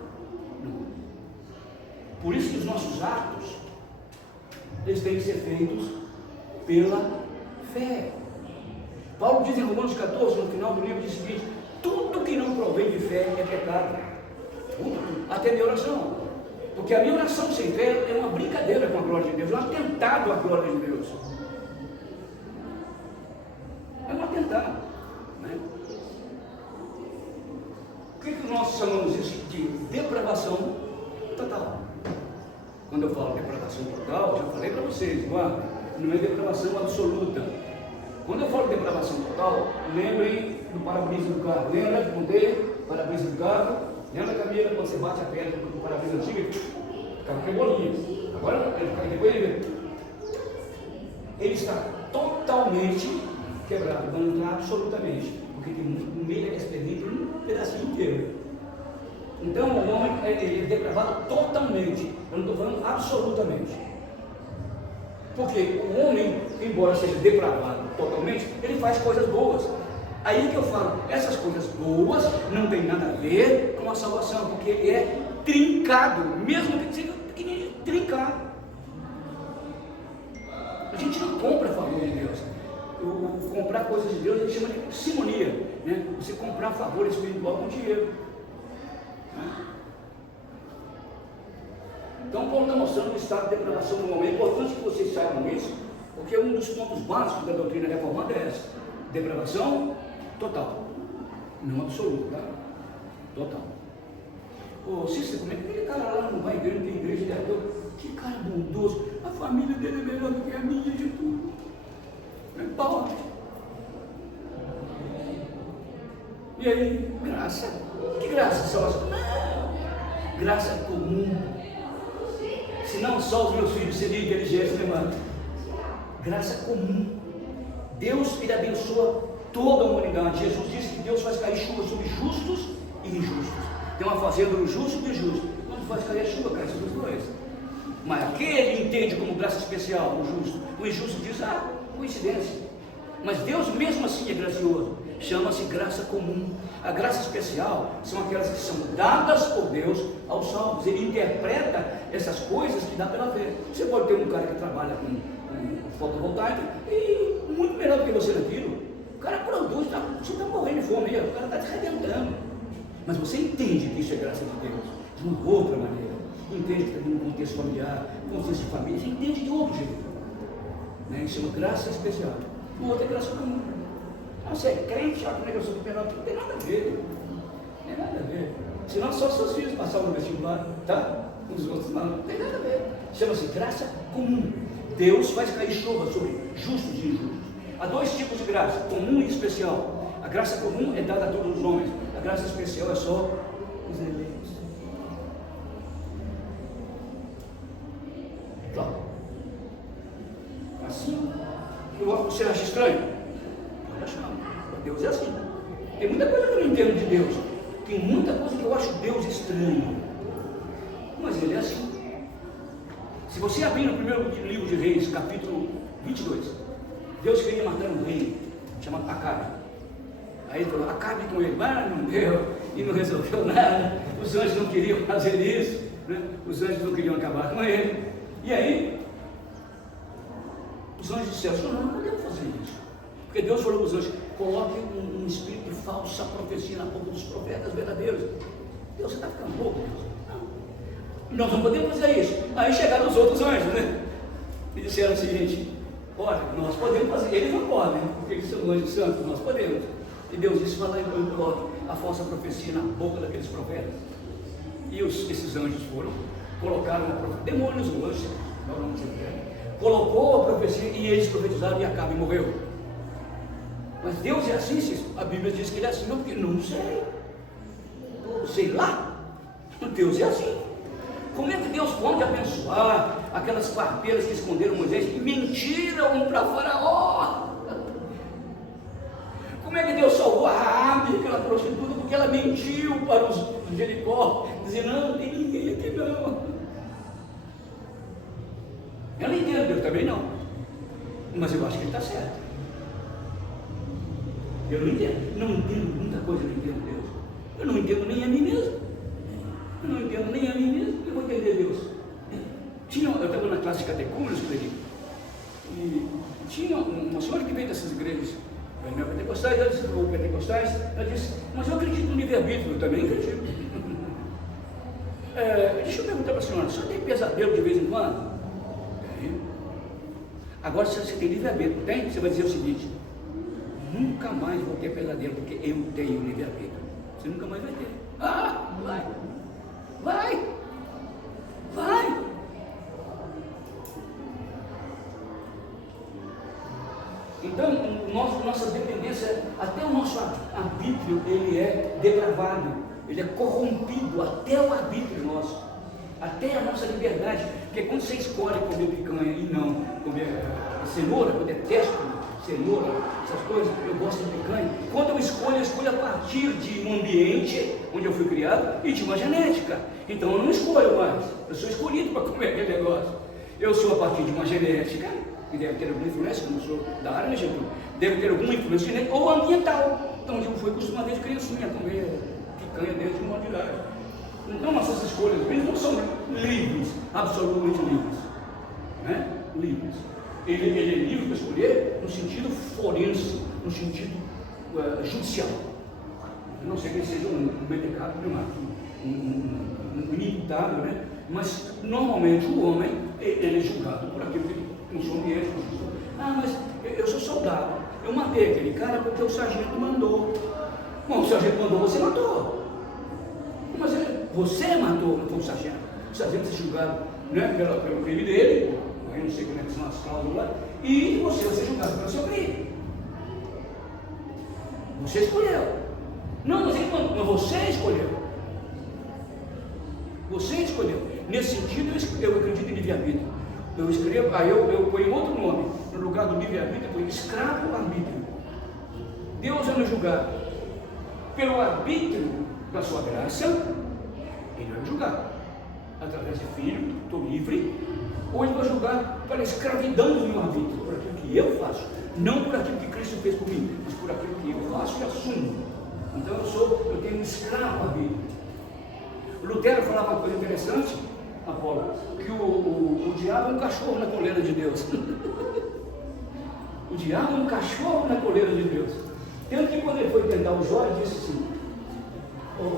Por isso que os nossos atos, eles têm que ser feitos pela fé. Paulo diz em Romanos 14, no final do livro, diz o seguinte: tudo que não provém de fé é pecado. Tudo, até a minha oração. Porque a minha oração sem fé é uma brincadeira com a glória de Deus, é um atentado à glória de Deus. É um atentado, né? O que nós chamamos isso de depravação total? Quando eu falo depravação total, já falei para vocês, não é depravação absoluta. Quando eu falo de depravação total, lembrem do para-brisa do carro. Lembra que contei para-brisa do carro? Lembra, Camila, quando você bate a pedra do para-brisa antigo? O carro quebrou linha. Agora, depois ele está totalmente quebrado, não está absolutamente, porque tem um meio experiente, um pedacinho inteiro. Então, o homem é depravado totalmente. Eu não estou falando absolutamente. Porque o homem, embora seja depravado totalmente, ele faz coisas boas. Aí que eu falo, essas coisas boas não tem nada a ver com a salvação, porque ele é trincado, mesmo que seja pequenininho, trincado. A gente não compra favor de Deus. Comprar coisas de Deus, a gente chama de simonia, né? Você comprar favor espiritual com dinheiro. Então, Paulo está mostrando o estado de depravação do homem. É importante que vocês saibam isso, porque um dos pontos básicos da doutrina reformada é essa: depravação total, não absoluta, tá? Total. Ô Cícero, como é que aquele cara lá não vai igreja, não tem igreja de Deus? Que cara bondoso, a família dele é melhor do que a minha de tudo. É pobre. E aí, graça? Que graça? Salvação? Não, graça comum. Se não só os meus filhos seriam inteligentes, né, mano? Graça comum. Deus, ele abençoa toda a humanidade. Jesus disse que Deus faz cair chuva sobre justos e injustos. Tem uma fazenda do justo e do injusto. Quando faz cair a chuva, cai sobre os dois. Mas aquele entende como graça especial, o justo. O injusto diz: coincidência. Mas Deus mesmo assim é gracioso. Chama-se graça comum. A graça especial são aquelas que são dadas por Deus aos salvos. Ele interpreta essas coisas que dá pela fé. Você pode ter um cara que trabalha com fotovoltaica e muito melhor do que você naquilo. O cara produz, você está morrendo de fome, o cara está te arrebentando. Mas você entende que isso é graça de Deus de uma outra maneira. Entende que está dentro de um contexto familiar, contexto de família, você entende de outro jeito. Né? Isso é uma graça especial. O outro é graça comum. Você é crente, já como é que eu sou penal? Não tem nada a ver. Não tem nada a ver. Senão só seus filhos passaram no vestibular, tá? Os outros não tem nada a ver. Chama-se graça comum. Deus faz cair chuva sobre justos e injustos. Há dois tipos de graça, comum e especial. A graça comum é dada a todos os homens. A graça especial é só os eleitos. Claro. Você acha estranho? Pode achar. Deus é assim. Tem muita coisa que eu não entendo de Deus. Tem muita coisa que eu acho Deus estranho. Mas Ele é assim. Se você abrir no primeiro livro de Reis, capítulo 22, Deus queria matar um rei chamado Acabe. Aí ele falou, acabe com ele, mas não deu, e não resolveu nada. Os anjos não queriam fazer isso, né? Os anjos não queriam acabar com ele. E aí, os anjos disseram, Senhor, não podemos fazer isso. Porque Deus falou para os anjos, coloque um espírito de falsa profecia na boca dos profetas verdadeiros. Deus, você está ficando louco, Deus? Não. Nós não podemos fazer isso. Aí chegaram os outros anjos, né? E disseram o seguinte, olha, nós podemos fazer, eles não podem, porque eles são anjos santos, nós podemos. E Deus disse, vai lá e coloque a falsa profecia na boca daqueles profetas. E esses anjos foram, colocaram a profecia, demônios hoje, colocou a profecia e eles profetizaram e Acabe morreu. Mas Deus é assim, a Bíblia diz que Ele é assim, não, porque não sei. Sei lá, Deus é assim. Como é que Deus pode abençoar aquelas parteiras que esconderam Moisés e mentiram para Faraó? Como é que Deus salvou a Raabe, aquela prostituta, porque ela mentiu para os de Jericó, dizendo, não tem ninguém aqui não. Eu não entendo Deus também não, mas eu acho que Ele está certo. Eu não entendo muita coisa, eu não entendo Deus. Eu não entendo nem a mim mesmo. Eu não entendo nem a mim mesmo, eu vou entender Deus. Eu estava na classe de catecúmenos, e tinha uma senhora que veio dessas igrejas neopentecostais, ela disse, mas eu acredito no livre-arbítrio, eu também acredito. Deixa eu perguntar para a senhora, tem pesadelo de vez em quando? Tem. Agora, se você tem livre-arbítrio, tem? Você vai dizer o seguinte, nunca mais vou ter pesadelo, porque eu tenho livre-arbítrio. Você nunca mais vai ter. Vai. Então, nossa dependência, até o nosso arbítrio, ele é depravado, ele é corrompido, até o arbítrio nosso, até a nossa liberdade, porque quando você escolhe comer picanha e não comer cenoura, eu detesto cenoura, essas coisas, eu gosto de picanha, quando eu escolho a partir de um ambiente onde eu fui criado e de uma genética. Então eu não escolho mais, eu sou escolhido para comer aquele negócio. Eu sou a partir de uma genética, que deve ter alguma influência, eu não sou da área, né, gente? Deve ter alguma influência genética ou ambiental. Então eu fui acostumado desde criancinha a comer picanha desde um monte de idade. Então nossas escolhas não são livres, absolutamente livres, né? Livres. Ele é livre para escolher no sentido forense, no sentido judicial. Eu não sei que ele seja um mentecado, um inimputável, né? Mas normalmente o homem ele é julgado por aquilo que no seu ambiente. Mas eu sou soldado, eu matei aquele cara porque o sargento mandou. Bom, o sargento mandou, você matou. Mas você matou, não foi o sargento. O sargento se julgado, né, pelo crime dele. Eu não sei como é que são as cláusulas lá, e você vai ser julgado pelo seu crime. Você escolheu. Não, mas ele mandou, mas você escolheu. Você escolheu. Nesse sentido, eu acredito em livre-arbítrio. Eu escrevo, aí eu ponho outro nome. No lugar do livre-arbítrio, eu ponho escravo-arbítrio. Deus vai nos julgar pelo arbítrio da sua graça, Ele vai nos julgar. Através de filho, estou livre. Ou Ele vai julgar pela escravidão do meu arbítrio, por aquilo que eu faço, não por aquilo que Cristo fez por mim, mas por aquilo que eu faço e assumo. Então eu tenho um escravo arbítrio. Lutero falava uma coisa interessante, Apolo, que o diabo é um cachorro na coleira de Deus. O diabo é um cachorro na coleira de Deus. Tanto que quando ele foi tentar o Jó, ele disse assim,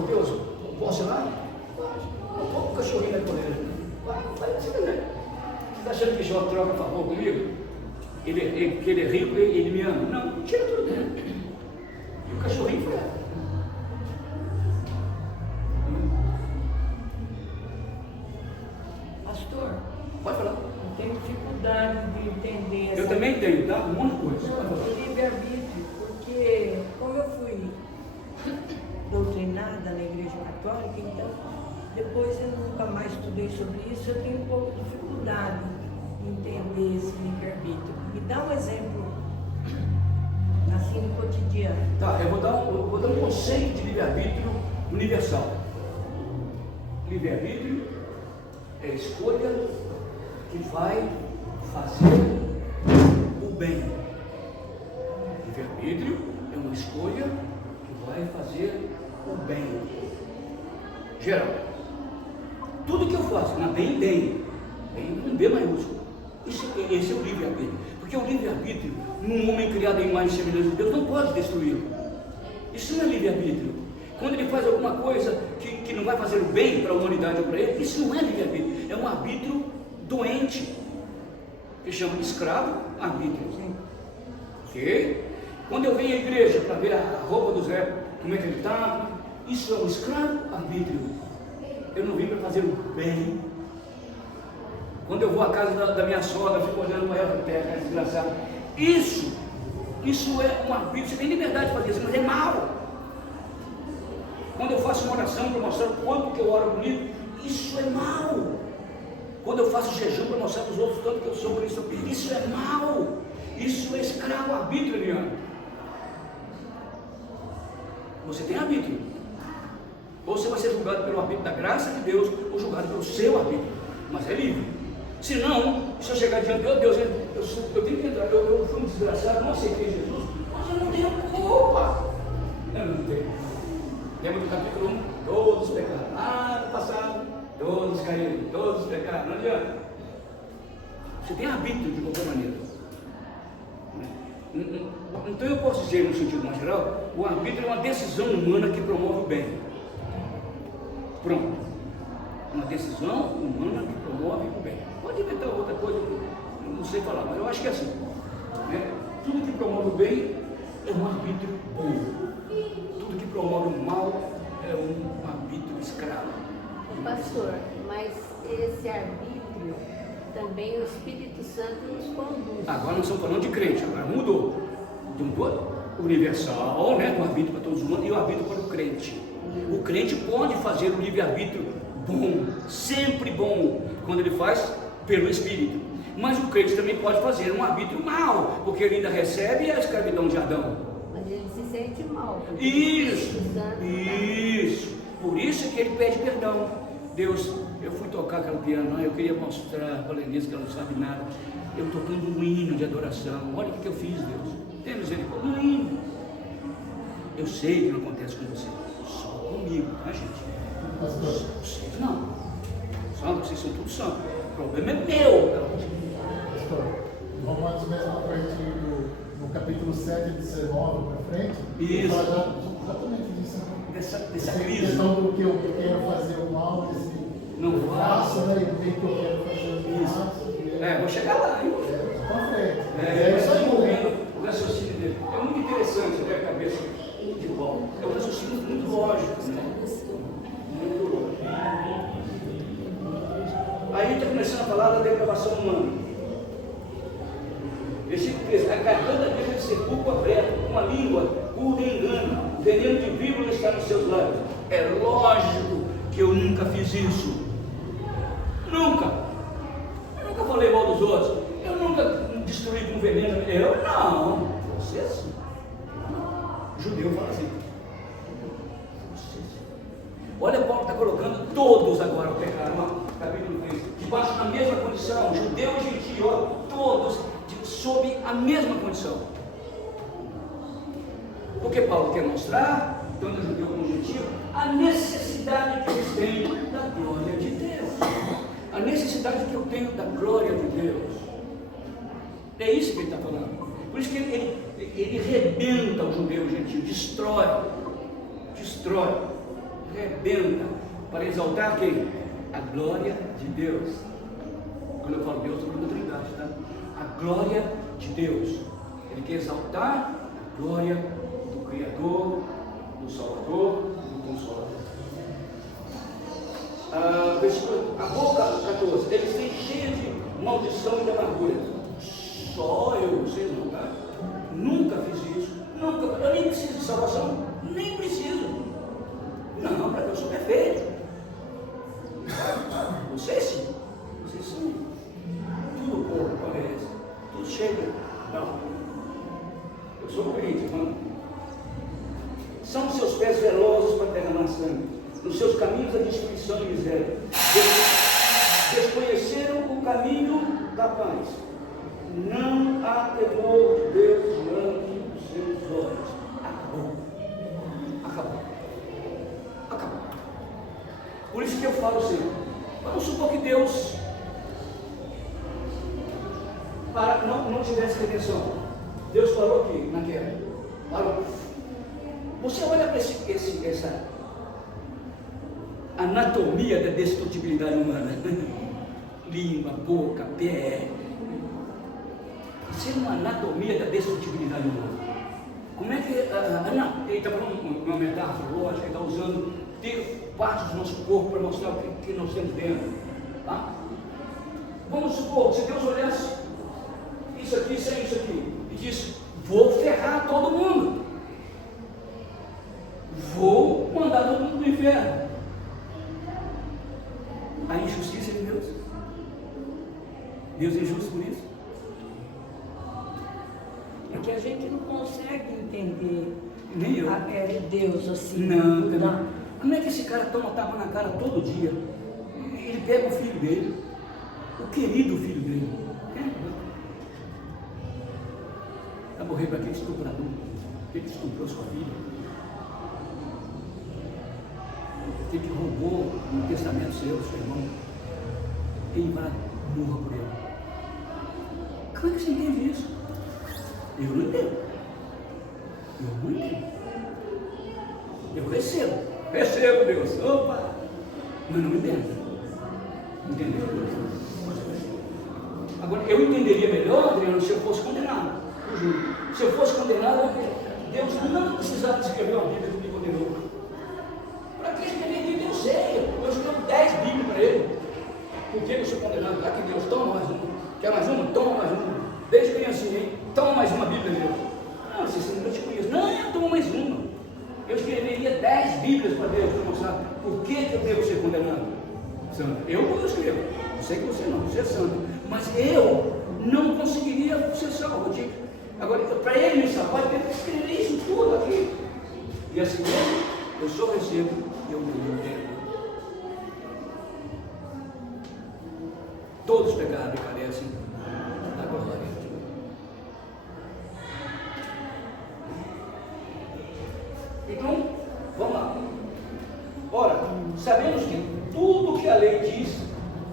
Deus, posso ir lá? Pode, põe o cachorrinho na coleira. Vai, você quiser. Você está achando que Jó troca favor comigo? Que ele é rico, ele me ama? Não, tira tudo dele. E o cachorrinho foi lá. Pastor, Pode falar. eu tenho dificuldade de entender Eu também tenho, tá? Um monte de coisa. Pode falar. livre-arbítrio, porque como eu fui doutrinada na Igreja Católica, então depois eu nunca mais estudei sobre isso, eu tenho um pouco de dificuldade em entender esse livre-arbítrio. Me dá um exemplo Assim no cotidiano. Tá, eu vou dar um conceito de livre-arbítrio universal. Livre-arbítrio é a escolha que vai fazer o bem. Livre-arbítrio é uma escolha que vai fazer o bem. Geral. Tudo que eu faço, na bem, com B maiúsculo. Esse é o livre-arbítrio. Porque o livre-arbítrio, num homem criado em imagem e semelhança de Deus, não pode destruí-lo. Isso não é livre-arbítrio. Quando ele faz alguma coisa que não vai fazer o bem para a humanidade ou para ele, isso não é livre-arbítrio. É um arbítrio doente, que chama de escravo-arbítrio. Ok? Quando eu venho à igreja para ver a roupa do Zé, como é que ele está, isso é um escravo-arbítrio. Eu não vim para fazer o bem. Quando eu vou à casa da minha sogra, fico olhando para ela, terra, é desgraçado. Isso é um arbítrio. Você tem liberdade de fazer isso, mas é mal. Quando eu faço uma oração para mostrar o quanto que eu oro bonito, isso é mal. Quando eu faço jejum para mostrar para os outros tanto que eu sou cristão, isso é mal. Isso é escravo-arbítrio, Eliane. Você tem arbítrio. Ou você vai ser julgado pelo arbítrio da graça de Deus, ou julgado pelo seu arbítrio. Mas é livre. Se não, se eu chegar diante de Deus, eu tenho que entrar. Eu fui um desgraçado, não aceitei Jesus, mas eu não tenho culpa. Eu não tenho. Lembra do capítulo 1? Todos pecaram. Lá no passado, todos caíram, todos pecaram. Não adianta. Você tem arbítrio de qualquer maneira. Então eu posso dizer, no sentido mais geral, o arbítrio é uma decisão humana que promove o bem. Pronto. Uma decisão humana que promove o bem. Pode inventar outra coisa, eu não sei falar, mas eu acho que é assim. Né? Tudo que promove o bem é um arbítrio bom. Tudo que promove o mal é um arbítrio escravo. Pastor, mas esse arbítrio também o Espírito Santo nos conduz. Agora nós estamos falando de crente, agora mudou. Mudou universal, né? O arbítrio para todos os humanos e o arbítrio para o crente. O crente pode fazer o livre-arbítrio bom, sempre bom, quando ele faz pelo Espírito. Mas o crente também pode fazer um arbítrio mal, porque ele ainda recebe a escravidão de Adão. Mas ele se sente mal. Isso. Por isso que ele pede perdão. Deus, eu fui tocar aquele piano, eu queria mostrar para a Lenise que ela não sabe nada. Eu tocando um hino de adoração. Olha o que eu fiz, Deus. Tem misericórdia, um hino. Eu sei que não acontece com você, só comigo, tá, gente? Vocês não. Vocês são todos santos. O problema é meu. Pastor, Romanos mesmo para frente, no capítulo 7 e 19 para frente, isso. Fala exatamente disso. Dessa Essa crise. questão do que eu quero fazer o mal, não faço, né? E o bem que eu quero fazer o mal. Vou chegar lá, hein? Para frente. É isso aí, ouvindo o raciocínio dele. É muito interessante, né? A cabeça de volta. É um raciocínio muito lógico, né? Muito lógico. Aí está começando a falar da depravação humana. Versículo 13: a garganta dele de sepulcro aberto, com a língua curda e engano, o veneno de víbora está nos seus lábios. É lógico que eu nunca fiz isso. Nunca. Eu nunca falei mal dos outros. Eu nunca destruí com veneno. Eu não. Você sim. Judeu fala assim. Você sim. Olha, Paulo está colocando todos agora pecaram. Capítulo 3. Debaixo da mesma condição. Judeu e gentio. Todos sob a mesma condição. Porque Paulo quer mostrar, tanto judeu como gentio, a necessidade que eles têm da glória de Deus. A necessidade que eu tenho da glória de Deus. É isso que ele está falando. Por isso que ele rebenta o judeu e o gentio, destrói, rebenta, para exaltar quem? A glória de Deus. Quando eu falo Deus, estou falando da Trindade, tá? A glória de Deus. Ele quer exaltar a glória do Criador, do Salvador, do Consolador. A boca 14, eles têm cheio de maldição e de amargura. Só eu, vocês não, tá? Nunca fiz isso, nunca. Eu nem preciso de salvação, nem preciso. Não, para que eu sou perfeito. Vocês sim, vocês são. Tudo corpo parece, tudo chega. Não. irmão. São os seus pés velozes para derramar sangue, nos seus caminhos a destruição e miséria. Desconheceram o caminho da paz. Não há temor de Deus diante dos seus olhos. Acabou. Acabou. Acabou. Por isso que eu falo assim, vamos supor que Deus não tivesse redenção. Deus parou aqui na guerra. Parou. Você olha para essa anatomia da destrutibilidade humana. Língua, boca, pé. Isso é uma anatomia da destrutibilidade humana. Como é que ele está falando uma metáfora lógica, ele está usando ter parte do nosso corpo para mostrar o que nós temos dentro. Tá? Vamos supor, se Deus olhasse isso aqui, isso aqui, e disse, vou ferrar todo mundo. Vou mandar todo mundo para o inferno. A injustiça de Deus. Deus é injusto por isso. É que a gente não consegue entender Nem eu. Deus assim. Não. Como é que esse cara toma tapa na cara todo dia? Ele pega o filho dele, o querido filho dele. Vai morrer para aquele estuprador, aquele que estuprou sua filha, aquele que roubou no testamento seu irmão. Ele vai morrer por ele. Como é que você entende isso? Eu não entendo. Eu recebo Deus, opa, mas não entendo. Entendeu? Agora, eu entenderia melhor, Adriano, se eu fosse condenado. Se eu fosse condenado, Deus não precisava escrever uma Bíblia que me condenou. Para que escrever Bíblia? Eu sei, eu escrevo 10 Bíblias para ele. Por que eu sou condenado? Para que Deus toma mais uma? Quer mais uma? Toma mais uma. Desde criancinha, hein? Toma mais uma Bíblia, Deus. Não, você nunca te conhece. Não, toma mais uma. Eu escreveria 10 Bíblias para Deus, para mostrar por que eu devo ser condenado. Santo. Eu não escrevo. Eu sei que você não, você é santo. Mas eu não conseguiria ser salvo. Agora, para ele me salvar, eu tenho que escrever isso tudo aqui. E assim mesmo, eu só recebo e eu me entendo. Todos pecaram e carecem da glória. Então, vamos lá. Ora, sabemos que tudo que a lei diz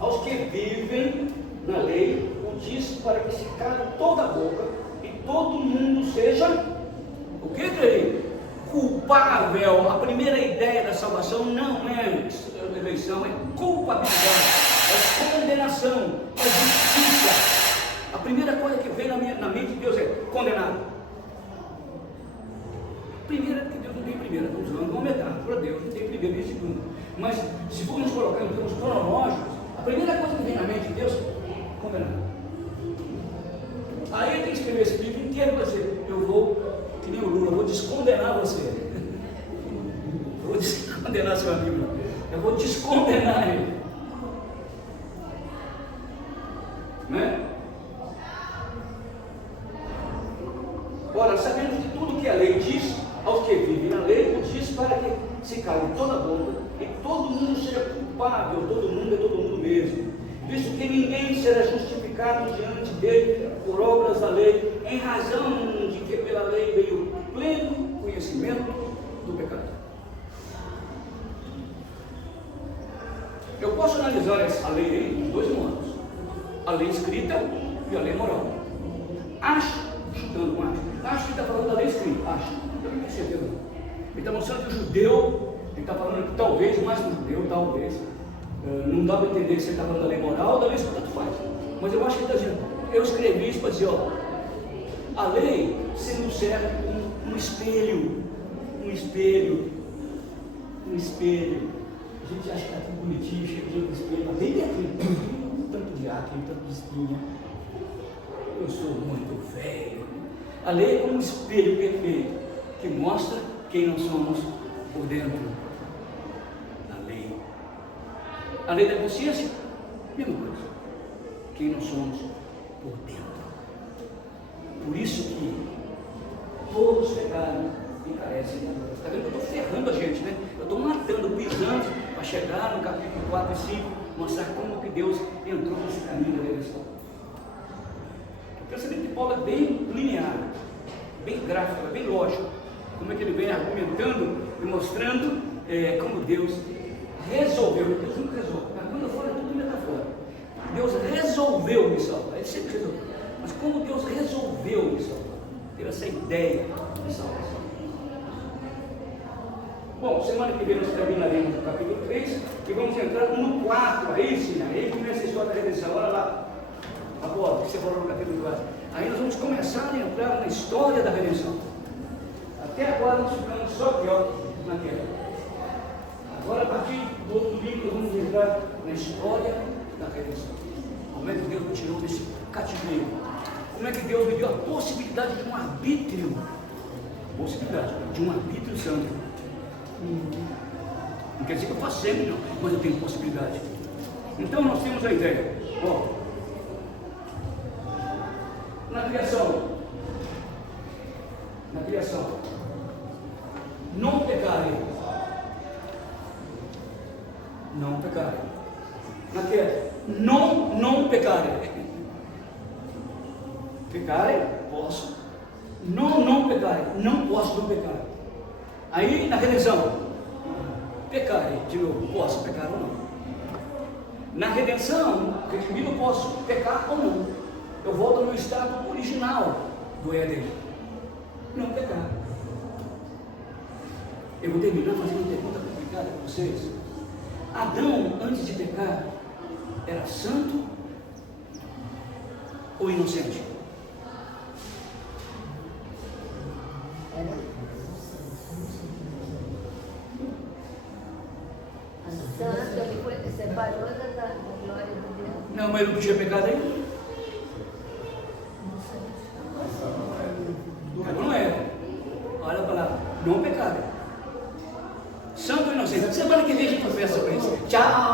aos que vivem na lei, o diz para que se cale toda a boca e todo mundo seja, o que, querido? Culpável. A primeira ideia da salvação não é eleição, é culpabilidade, é condenação, é justiça. A primeira coisa que vem na mente de Deus é condenado. Primeira, que Deus não tem primeira, estamos usando uma metáfora, Deus não tem primeira nem segunda. Mas se formos colocar em termos cronológicos, a primeira coisa que vem na mente de Deus é condenado. Aí ele tem que escrever esse livro inteiro para dizer, eu vou, que nem o Lula, eu vou descondenar você. Eu vou descondenar seu amigo. Eu vou descondenar ele. Né? Ora, sabemos que tudo que a lei diz aos que vivem na lei, o diz para que se cale toda a boca e todo mundo seja culpável, todo mundo é todo mundo mesmo, visto que ninguém será justificado diante dele por obras da lei, em razão de que pela lei veio pleno conhecimento do pecado. Eu posso analisar a lei aí de dois modos: a lei escrita e a lei moral. Acho, chutando mais, acho que ele está falando da lei escrita, acho, eu não tenho certeza. Ele está mostrando que o judeu, ele está falando que talvez mais que o judeu, talvez, não dá para entender se ele está falando da lei moral ou da lei escrita, tanto faz. Mas eu acho que ele está dizendo, eu escrevi isso para dizer, ó, a lei se nos serve como um espelho. A gente acha que está tudo bonitinho, cheio de espelho, mas ele é aquele tanto de acre, tanto de espinha. Eu sou muito velho. A lei é como um espelho perfeito que mostra quem nós somos por dentro. A lei da consciência, mesma coisa. Quem nós somos por dentro. Por isso que todos pecaram e carecem da glória. Está vendo que eu estou ferrando a gente, né? Eu estou matando, pisando para chegar no capítulo 4 e 5, mostrar como que Deus entrou nesse caminho da redenção. O pensamento de Paulo é bem linear, bem gráfico, é bem lógico. Como é que ele vem argumentando e mostrando como Deus resolveu. Deus nunca resolve. Quando fora, tudo ainda está fora. Deus resolveu me salvar. Ele sempre resolveu. Mas como Deus resolveu me salvar? Teve essa ideia de salvação. Bom, semana que vem nós terminaremos o capítulo 3 e vamos entrar no 4. Aí sim, aí começa a história da redenção. Olha lá, Apolo, o que você falou no capítulo 4. Aí nós vamos começar a entrar na história da redenção. Até agora nós ficamos só aqui, ó, na terra. Agora, a partir do outro livro, nós vamos entrar na história da redenção. Como é que Deus me tirou desse cativeiro? Como é que Deus me deu a possibilidade de um arbítrio? Possibilidade de um arbítrio santo. Não quer dizer que eu faço sempre, não, mas eu tenho possibilidade. Então nós temos a ideia. Ó, na criação, não pecarem. Não pecarem. Na queda, não pecarem. Pecarem, posso. Não pecarem, não posso não pecar. Aí na redenção, pecarem, de novo, posso pecar ou não. Na redenção, redimido, eu posso pecar ou não. Eu volto ao meu estado original do Éden. Não pecar. Eu vou terminar fazendo uma pergunta complicada para vocês. Adão, antes de pecar, era santo ou inocente? Santo, ele separou da glória de Deus. Não, mas ele não tinha pecado ainda? Não era. Olha a palavra, não pecaram. Santo ou inocente? Semana que vem a gente conversa com isso. Tchau!